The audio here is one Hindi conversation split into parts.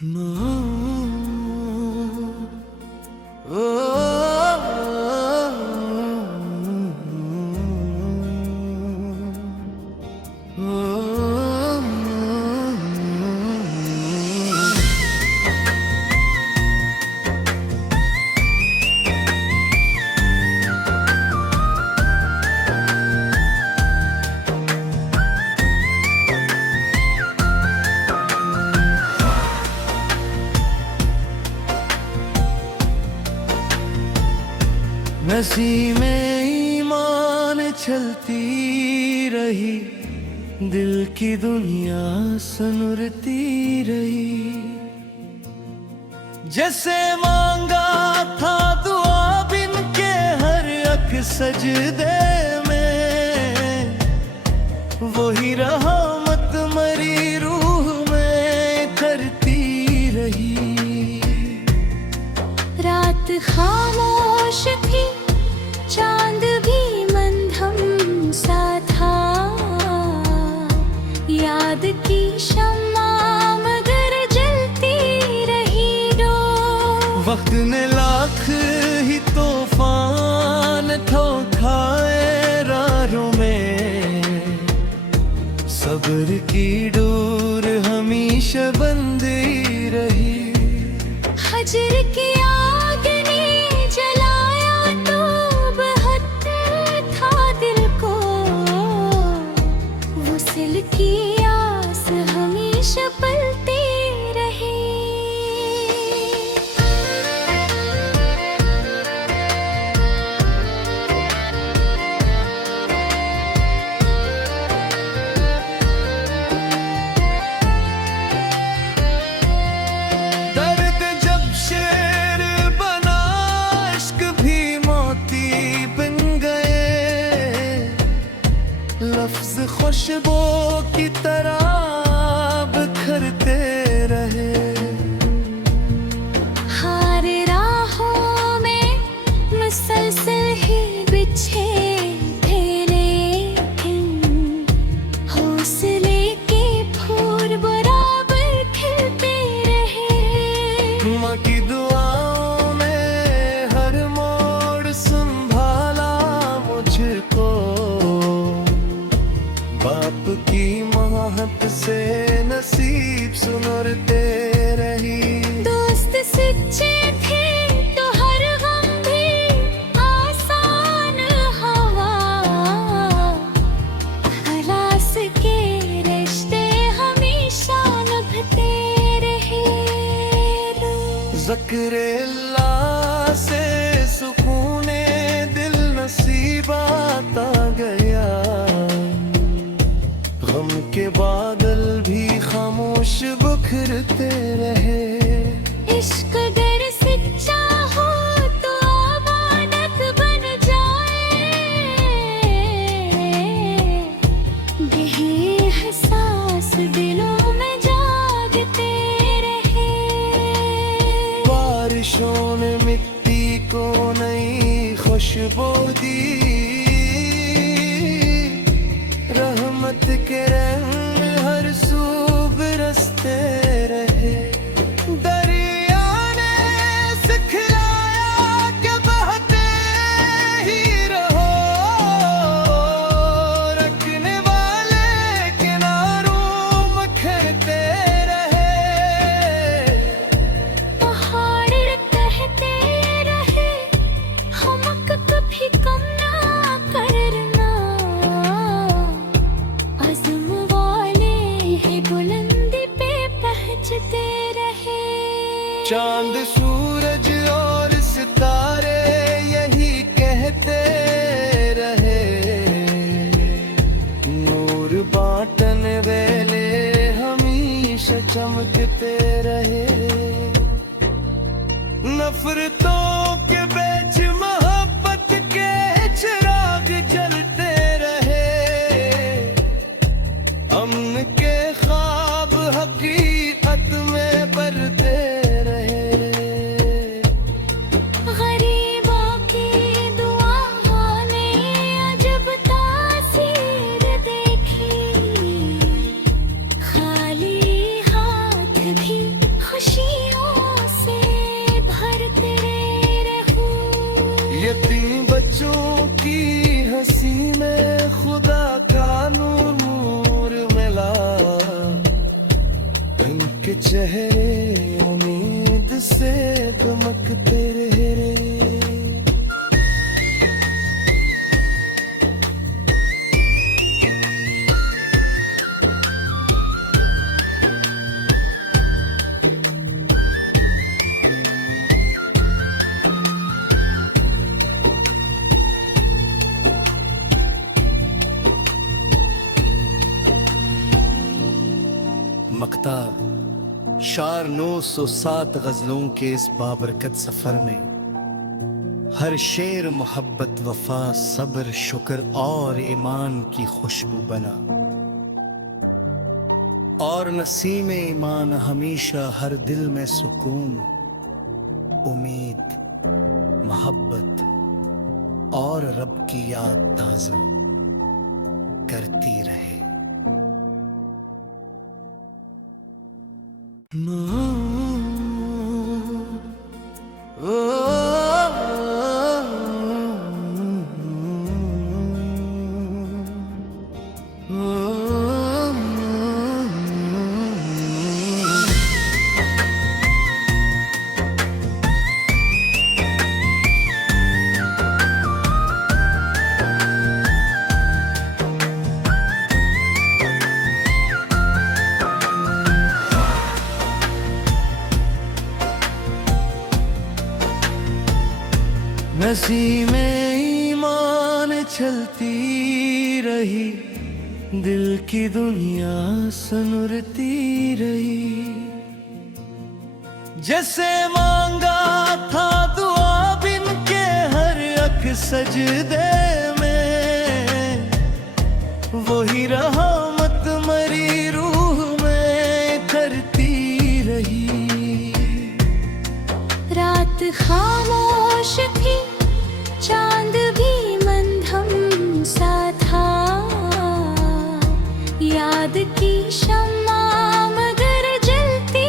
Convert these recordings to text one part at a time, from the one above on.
No. नसीमें ईमान चलती रही, दिल की दुनिया सनुरती रही। जैसे मांगा था दुआ बिन के हर अक सजदे में, वही रहमत मरी रूह में करती रही। रात खामोश थी, चांद भी मंधम सा था। याद की शम्मा मगर जलती रही डो। वक्त ने लाख ही तूफान ठोकाए राहों में, सब्र की डोर हमेशा बंधी रही। हजर की आग ने जलाया तो बहुत था दिल को, वुसल की आस हमेशा पलती रही। दर्द जब शेर बना, इश्क भी मोती बन गए। लफ्ज खुशबू की तरह बिखरते रहे। हार राहों में मुसलसल ही बिछे थे, लेकिन हौसले के फूल बराबर खिलते रहे। माँ की दुआओं में हर मोड़ संभाला मुझको, बाप की महक से नसीब सुनरते रही। दोस्त सच्चे थे तो हर गम भी आसान हवा। खलास के रिश्ते हमेशा निभते रहे। ज़िक्र अल्लाह से सुकूने दिल नसीबात आ गया। गम के बादल भी खामोश बिखरते रहे। इश्क अगर सच्चा हो तो अमानत बन जाए। यही एहसास दिलों में जागते रहे। बारिशों ने मिट्टी को नई खुशबू दी, रहमत के रंग हर सू बरसते रहे। दरिया ने सिखलाया कि बहते ही रहो, रखने वाले किनारों में खड़ते रहे। पहाड़ कहते रहे हमक कभी कम ना करना। अज़्म वाले ही बुलंदी पे पहुंचते रहे। चांद सूरज और सितारे यही कहते रहे। नूर बांटन वेले हमेशा चमकते रहे। नफरतों के बीच मोहब्बत के चिराग जलते रहे। अमन के ख्वाब हकीकत में बढ़ते रहे। गरीबों की दुआओं ने अजब तासीर देखी। खाली हाथ खुशियों से भरते रहूं। यतीम बच्चों की हंसी में खुदा का नूर मिला, उनके चेहरे उम्मीद से दमकते रहे। मकता शार 907 गजलों के इस बाबरकत सफर में हर शेर मोहब्बत, वफा, सब्र, शुक्र और ईमान की खुशबू बना। और नसीम ईमान हमेशा हर दिल में सुकून, उम्मीद, मोहब्बत और रब की याद ताज़ा करती रहे। नसीमें ईमान चलती रही, दिल की दुनिया सुनरती रही। जैसे मांगा था दुआ बिन के हर अक सजदे में, वही रहमत मरी रूह में करती रही। रात खामोश थी, चांद भी मंधम सा था, याद की शम्मा मगर जलती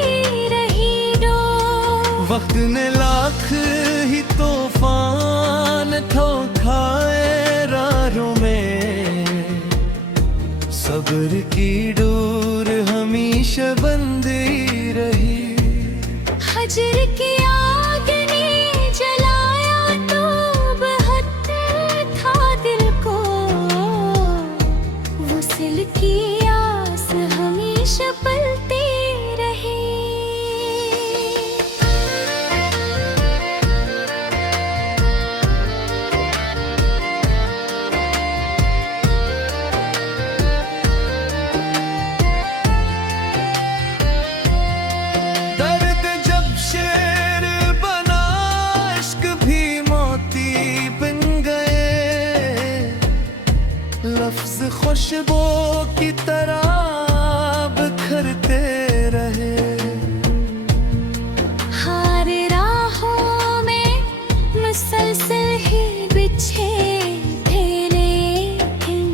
रही डो। वक्त ने लाख ही तूफान ठोकाए राहों में, सब्र की डोर हमेशा बंधी रही। हजर की आग ने जलाया तो बहत्तर था दिल को, वुसल की आस हमेशा पलती रही। दर्द जब शेर बना, इश्क भी मोती बन गए, लफ्ज खुशबू की तरह बिखरते रहे। हार राहों में मुसलसल ही बिछे थे, लेकिन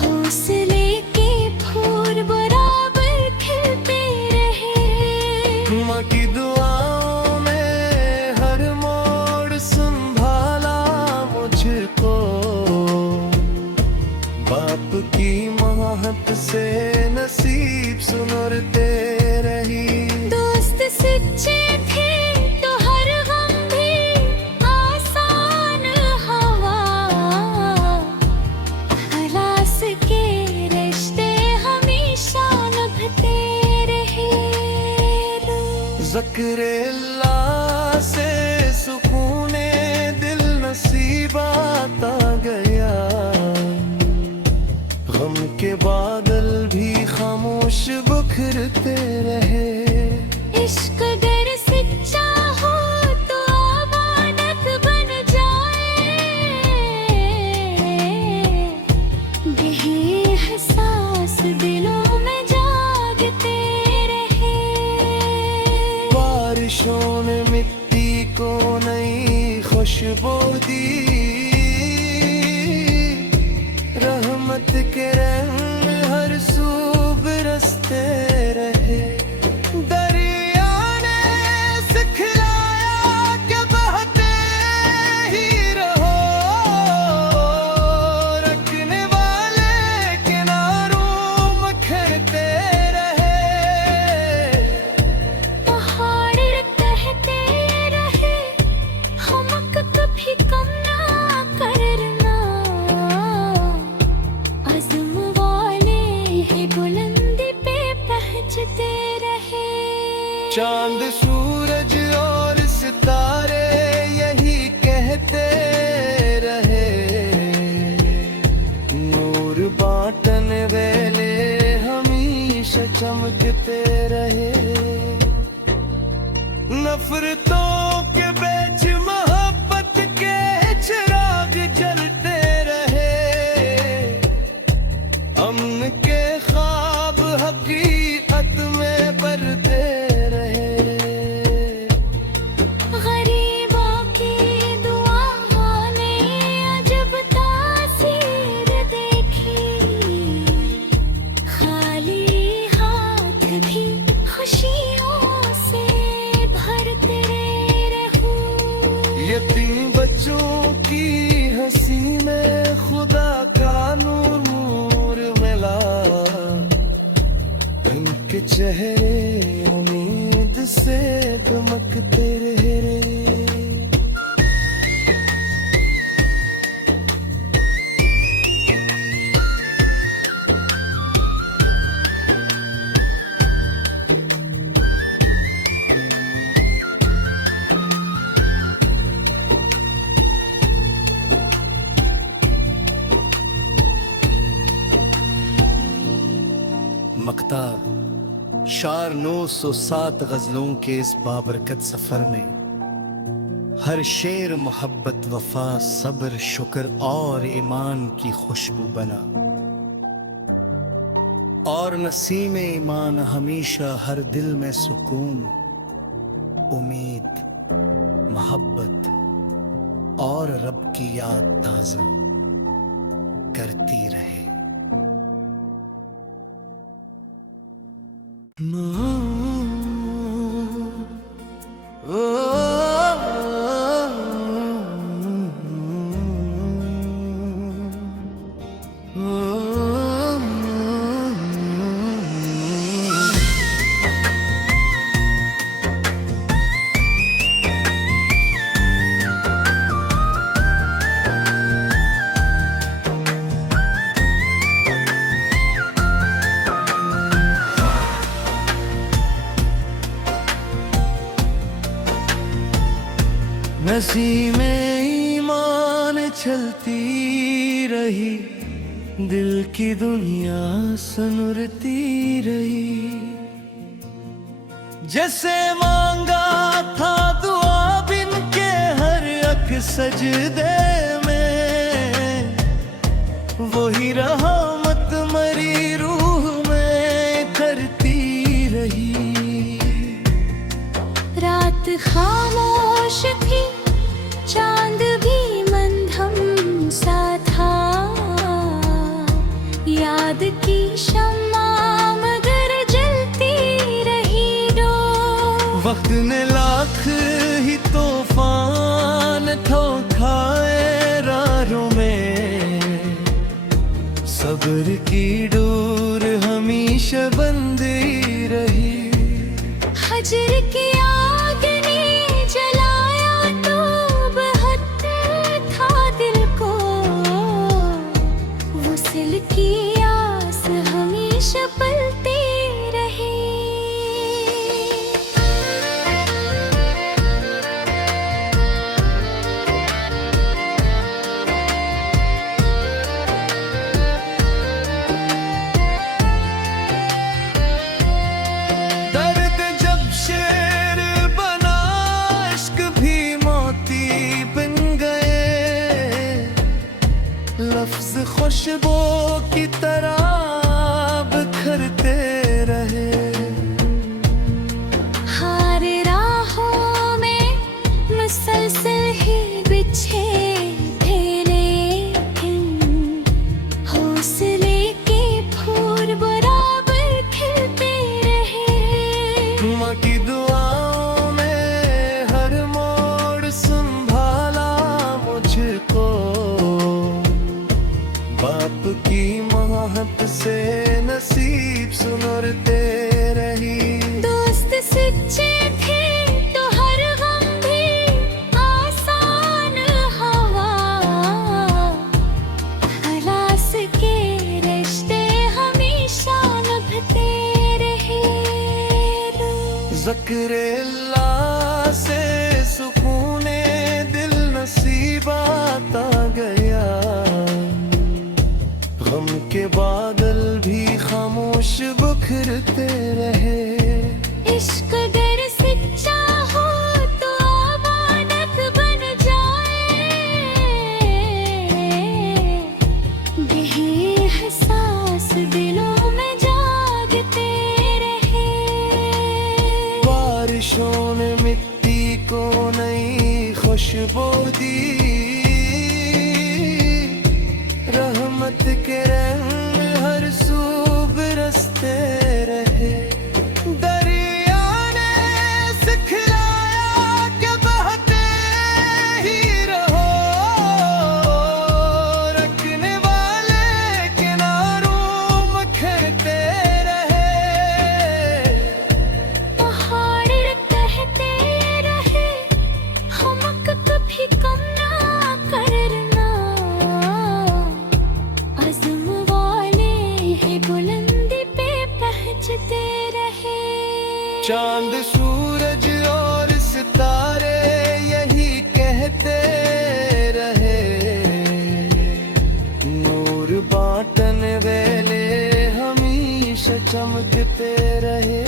हौसले के फूल बराबर खिलते रहे। माँ की दुआओं में हर मोड़ संभाला मुझको, बाप की मोहब्बत से नसीब सुनरते रही। दोस्त सच्चे थे तो हर गम भी आसान हवा, खलास के रिश्ते हमेशा निभते रहे। ज़िक्र अल्लाह से सुकूने दिल नसीब आता गया, गम के बादल भी खामोश बिखरते रहे। इश्क अगर सच्चा हो तो अमानत बन जाए, बेहसास दिलों में जागते रहे। बारिशों ने मिट्टी को नई खुशबू दी, रहमत के रंग हर सू बरसते रहे। दरिया चांद सूरज और सितारे यही कहते रहे, नूर बांटन वेले हमेशा चमकते रहे। नफरतों के बीच मोहब्बत के चिराग जलते रहे, अमन के ख्वाब हकीकत में बढ़ते रहे। गरीबों की दुआओं ने अजब तासीर देखी, खाली हाथ भी खुशियों से भरते रहूं। यतीम बच्चों की हंसी में खुदा का नूर मिला, उनके चेहरे उम्मीद से दमकते रहे। मक्ता शार 907 गजलों के इस बाबरकत सफर में हर शेर मोहब्बत वफा सब्र शुक्र और ईमान की खुशबू बना, और नसीम ईमान हमेशा हर दिल में सुकून, उम्मीद, मोहब्बत और रब की याद ताज़ा करती रहे। नसीमें ईमान चलती रही, दिल की दुनिया सुनरती रही। जैसे मांगा था दुआ बिन के हर अक सजदे में, वही रहमत मरी रूह में करती रही। रात खामोश थी, चांद भी मंधम सा था, याद की शम्मा मगर जलती रही डो। वक्त ने लाख ही तूफान ठोकाए राहों में, सब्र की डोर हमेशा बंधी रही। हजर की आग ने जलाया तो बहत था दिल को, वुसल की आस हमेशा पलती रही। दर्द जब शेर बना, इश्क भी मोती बन गए, लफ्ज खुशबू की तरह बिखरते रहे। हार राहों में मुसलसल ही बिछे थे, लेकिन हौसले के फूल बराबर खिलते रहे। माँ की दुआओं में हर मोड़ संभाला मुझको, बाप की महक से नसीब सुनरते रही। दोस्त सच्चे थे तो हर गम भी आसान हवा, खलास के रिश्ते हमेशा निभते रहे। जिक्र अल्लाह से सुकूने दिल नसीबात आ गया। गम के बादल भी खामोश बिखरते रहे। इश्क अगर सच्चा हो तो अमानत बन जाए। गहरे एहसास दिलों में जागते रहे। बारिशों ने मिट्टी को नई खुशबू दी। रहमत के रंग हर सू बरसते रहे। दरिया ने सिखलाया कि बहते ही रहो। रखने वाले किनारों में खिलते रहे। पहाड़ कहते रहे हमक कभी कम ना करना। अज़्म वाले हैं बुलंदी पे पहुंचते रहे। चांद सूरज और सितारे यही कहते रहे। नूर बांटन वेले हमेशा चमकते रहे।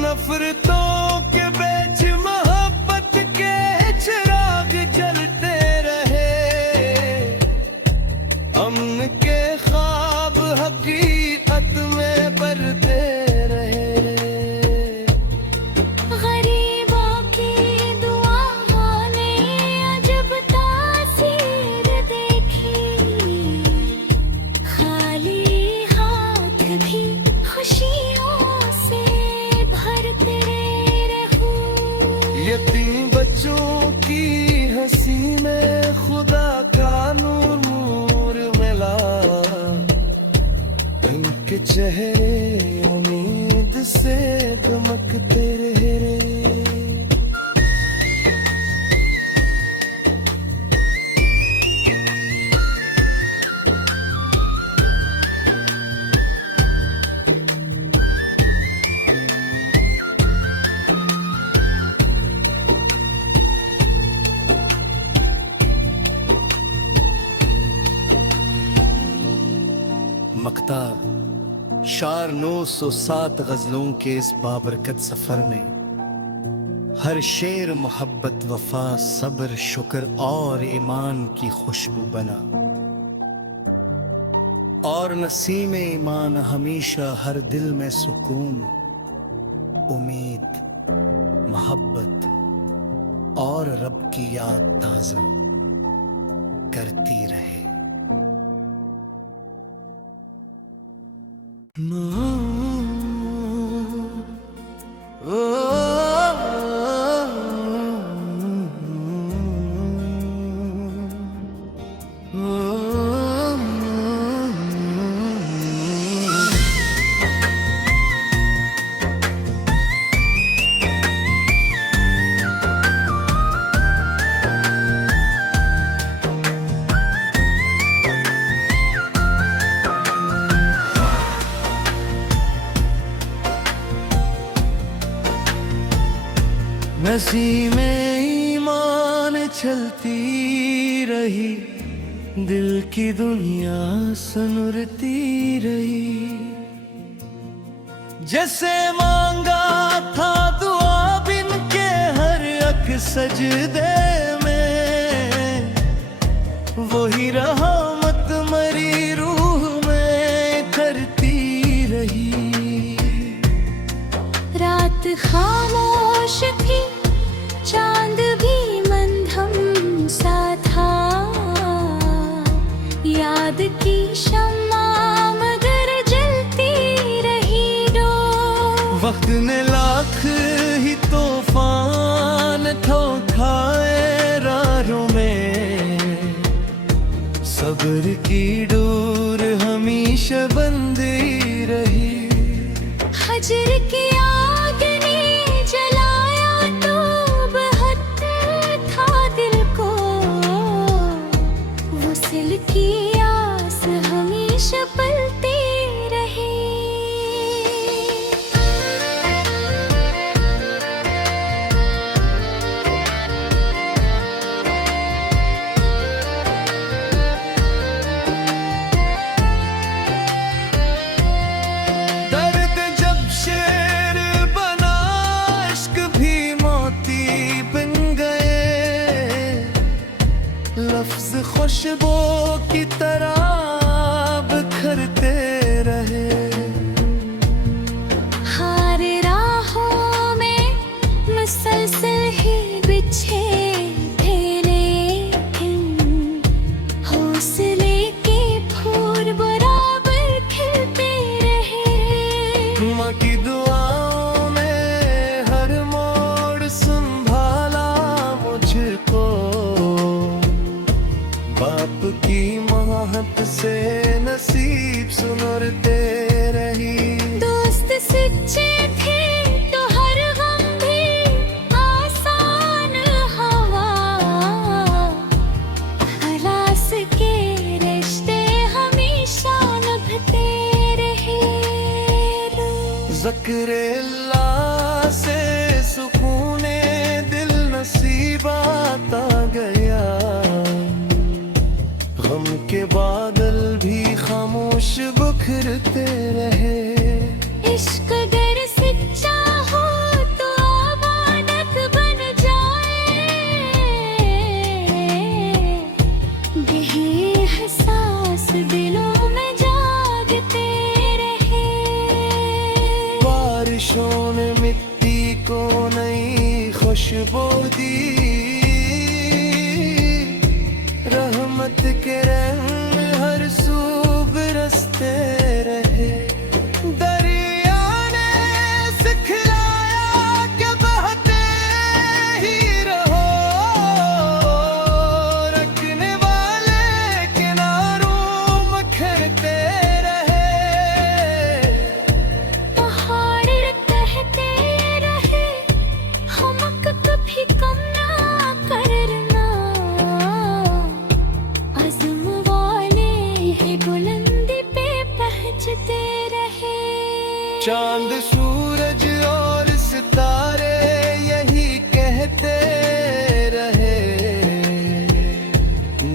नफरतों के बीच मोहब्बत के चिराग जलते रहे। अमन के ख्वाब हकीकत में बढ़ते रहे। गरीबों की दुआओं ने अजब तासीर देखी। खाली हाथ भी खुशियों से भरते रहूं। यतीम बच्चों की हंसी में खुदा का नूर मिला। उनके चेहरे उम्मीद से दमकते रहे। मक्ता शार 907 गजलों के इस बाबरकत सफर में हर शेर मोहब्बत वफा सब्र शुक्र और ईमान की खुशबू बना। और नसीम ईमान हमेशा हर दिल में सुकून, उम्मीद, मोहब्बत और रब की याद ताज़ा करती रहे। नसीमें ईमान चलती रही। दिल की दुनिया सनुरती रही। जैसे मांगा था दुआ बिन के हर अक सजदे में। वही रहमत मरी रूह में करती रही। रात खामोश थी, चांद भी मंधम सा था। याद की शम्मा मगर जलती रही डोर। वक्त ने लाख ही तूफान ठोकाए राहों में। सब्र की डोर हमेशा बंधी रही। हजर की आग ने जलाया तो बहता था दिल को। वुसल की आस हमेशा पलती रही। खुशबू की तरह बिखरते रहे। हर राहों में मुसलसल ही बिछे थे, लेकिन हौसले के फूल बराबर खिलते रहे। माँ की दुआओं में हर मोड़ संभाला मुझको, बाप की महत से नसीब सुनरते रही। दोस्त सच्चे थे तो हर गम भी आसान हवा, खलास के रिश्ते हमेशा निभते रहे। ज़िक्र अल्लाह से सुकूने दिल नसीब आता गया, गम के बादल भी खामोश बिखरते रहे। इश्क अगर सच्चा हो तो अमानत बन जाए, गहरे एहसास दिलों में जागते रहे। बारिशों ने मिट्टी को नई खुशबू दी, रहमत के रंग हर सू बरसते रहे। दरिया ने सिखलाया कि बहते ही रहो, रखने वाले किनारों में खिलते रहे। पहाड़ कहते रहे हम कभी कम ना करना, आज़म वाले है बुलंदी पे पहुंचते रहे। चांद सूरज और सितारे यही कहते रहे,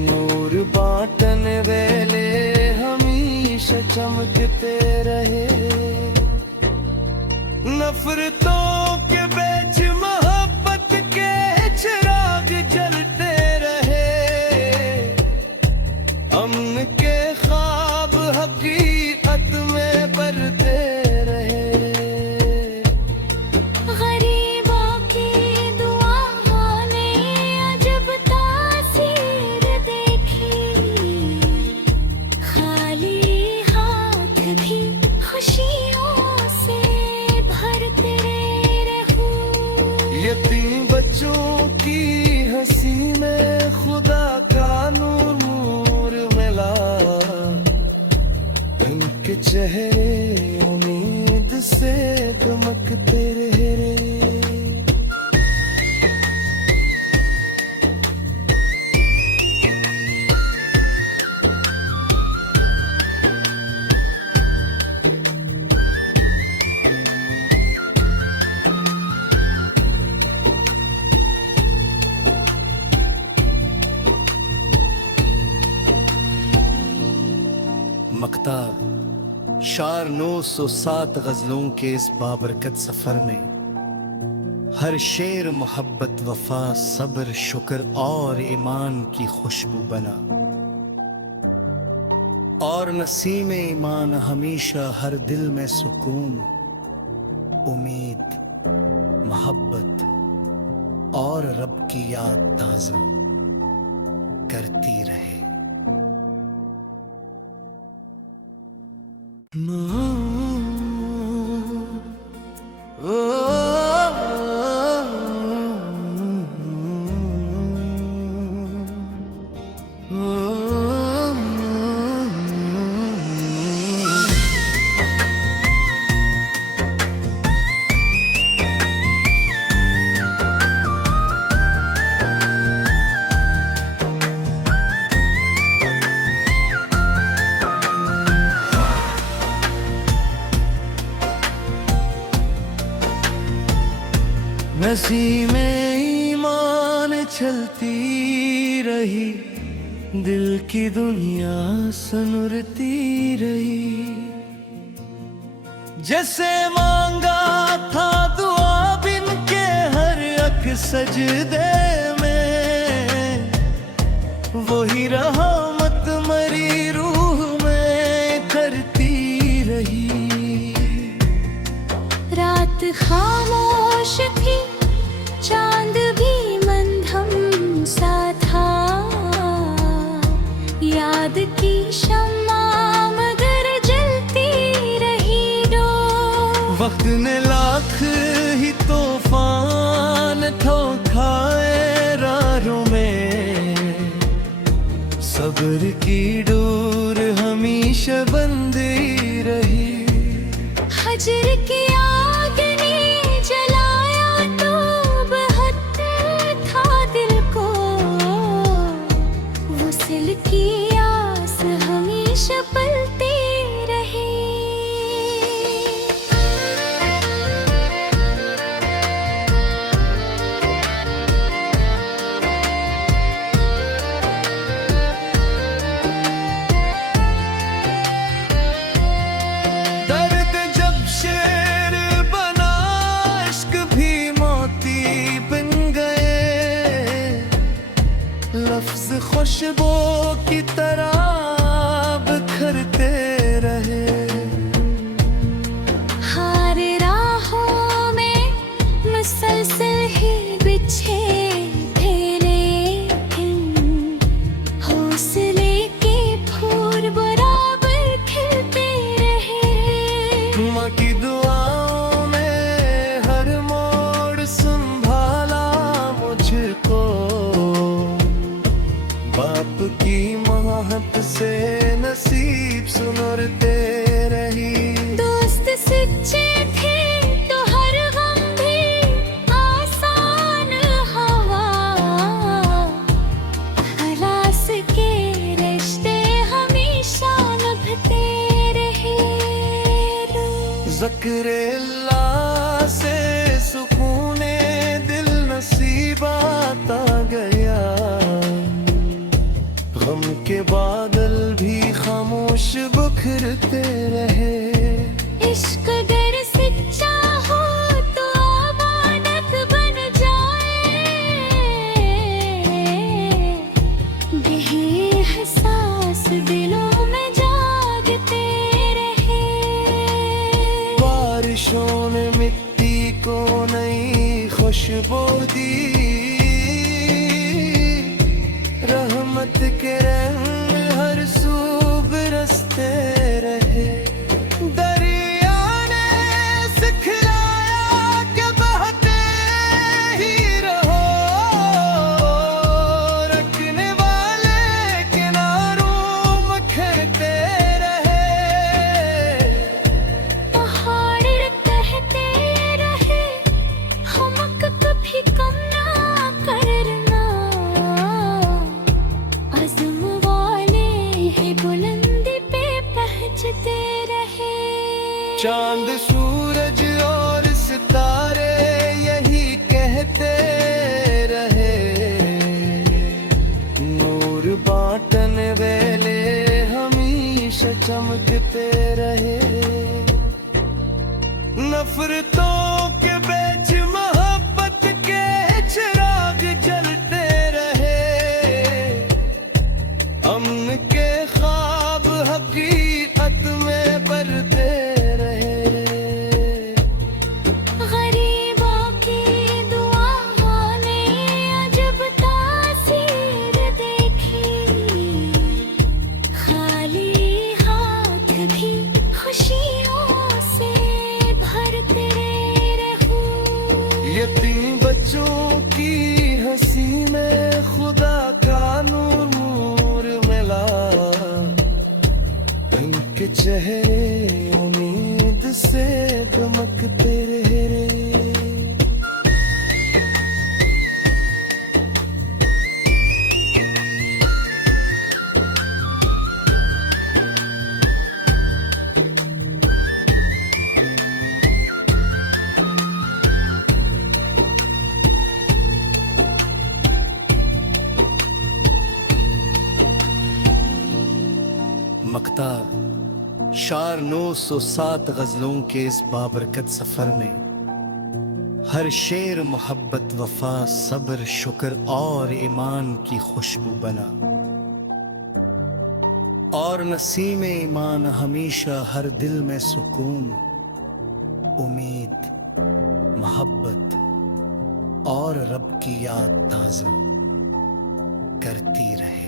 नूर बांटन वेले हमेशा चमकते रहे। नफरतों के बीच मोहब्बत के चिराग जलते रहे, अमन के ख्वाब हकीकत में बढ़ते रहे। गरीबों की दुआओं ने अजब तासीर देखी, खाली हाथ भी खुशियों से भरते रहूं। यतीम बच्चों की हंसी में खुदा का नूर मिला, उनके चेहरे उम्मीद से दमकते रहे। मक्ता शार 907 गजलों के इस बाबरकत सफर में हर शेर मोहब्बत वफा सब्र शुक्र और ईमान की खुशबू बना, और नसीम ईमान हमेशा हर दिल में सुकून, उम्मीद, मोहब्बत और रब की याद ताज़ा करती रहे। नसीमें ईमान चलती रही, दिल की दुनिया सनुरती रही। जैसे मांगा था दुआ बिन के हर एक सजदे में, वही रहा की डोर हमेशा बंदी रही। हजर की आग ने जलाया तो बहुत था दिल को, वुसल की आस हमेशा पलती रही। दर्द जब शेर बना इश्क भी मोती बन गए, लफ्ज खुशबू की तरह बिखरते रहे। हार राहों में मुसलसल ही बिछे थे, लेकिन हौसले के फूल बराबर खिलते रहे। माँ की दुआओं में हर मोड़ संभाला मुझको, बाप की महत से नसीब सुनरते रही। दोस्त सच्चे थे तो हर गम भी आसान हवा, खलास के रिश्ते हमेशा निभते रहे। ज़िक्र अल्लाह से सुकूने दिल नसीबात आ गया, गम के बादल भी खामोश बिखरते रहे। इश्क अगर सच्चा हो तो अमानत बन जाए, गहरे एहसास दिलों में जागते रहे। बारिशों ने मिट्टी को नई खुशबू दी, रहमत के रंग हर सू बरसते रहे। दरिया ने सिखलाया कि बहते ही रहो, रखने वाले किनारों में खड़ते रहे। पहाड़ कहते रहे हमक कभी कम ना करना, अज़्म वाले ही बुलंदी पे पहुंचते रहे। चांद सूरज और सितारे यही कहते रहे, नूर बांटन वेले हमेशा चमकते रहे। नफरतों के बीच मोहब्बत के चिराग जलते रहे, अमन के ख्वाब हकीकत में बढ़ते रहे। गरीबों की दुआओं ने अजब तासीर देखी, खाली हाथ भी खुशियों से भरते रहूं। यतीम बच्चों की हंसी में खुदा का नूर मिला, उनके चेहरे उम्मीद से दमकते रहे। मक्ता शार 907 गजलों के इस बाबरकत सफर में हर शेर मोहब्बत वफा सब्र शुक्र और ईमान की खुशबू बना, और नसीम ईमान हमेशा हर दिल में सुकून, उम्मीद, मोहब्बत और रब की याद ताज़ा करती रहे।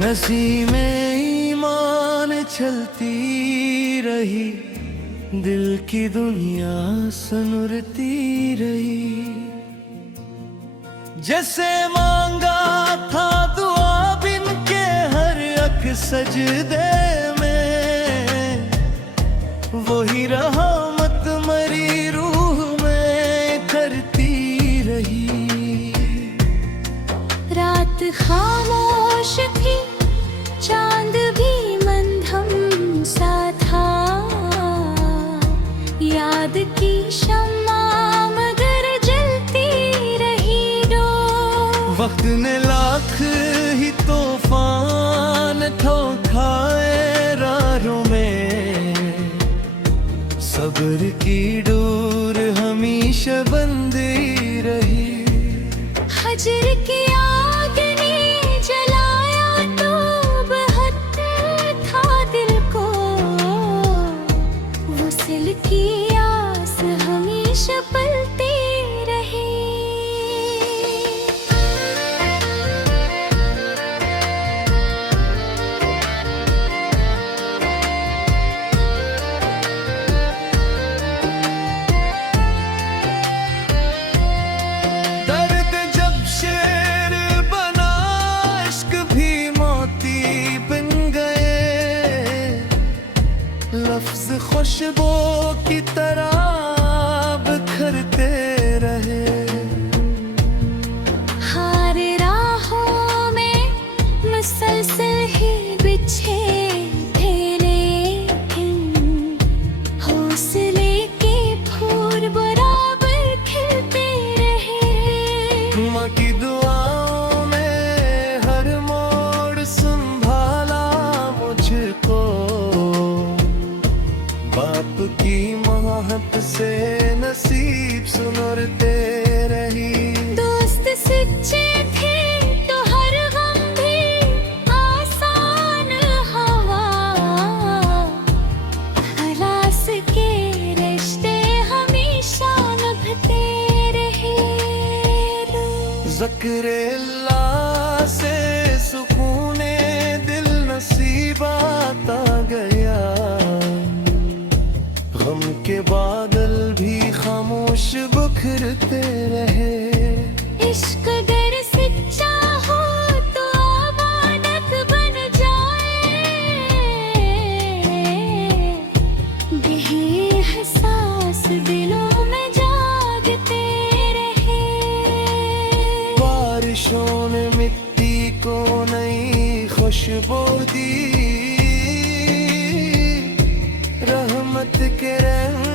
नसीमें ईमान चलती रही, दिल की दुनिया सनुरती रही। जैसे मांगा था दुआ बिन के हर अक सजदे में, वही रहमत मरी रूह में करती रही। रात खामोश थी, चांद भी मंधम सा था, याद की शम्मा मगर जलती रही डो। वक्त ने लाख ही तूफान ठोकाए राहों में, सब्र की डोर हमेशा बंधी रही। हजर की आग ने जलाया तो बहुत था दिल को, वुसल की आस हमेशा पलती रही। दर्द जब शेर बना, इश्क भी मोती बन गए, लफ्ज खुशबू की तरह बिखरते रहे। हार राहों में मुसलसल ही बिछे थे, लेकिन हौसले के फूल बराबर खिलते रहे। माँ की दुआओं में हर मोड़ संभाला मुझको, बाप की महक से नसीब सुनरते रही। दोस्त सच्चे थे तो हर गम भी आसान हवा, खलास के रिश्ते हमेशा निभते रहे। ज़िक्र अल्लाह से सुकूने दिल नसीबात आ गया, गम के बादल भी खामोश बिखरते रहे। इश्क अगर सच्चा हो तो अमानत बन जाए, यही एहसास दिलों में जागते रहे। बारिशों ने मिट्टी को नई खुशबू दी, रहमत के रंग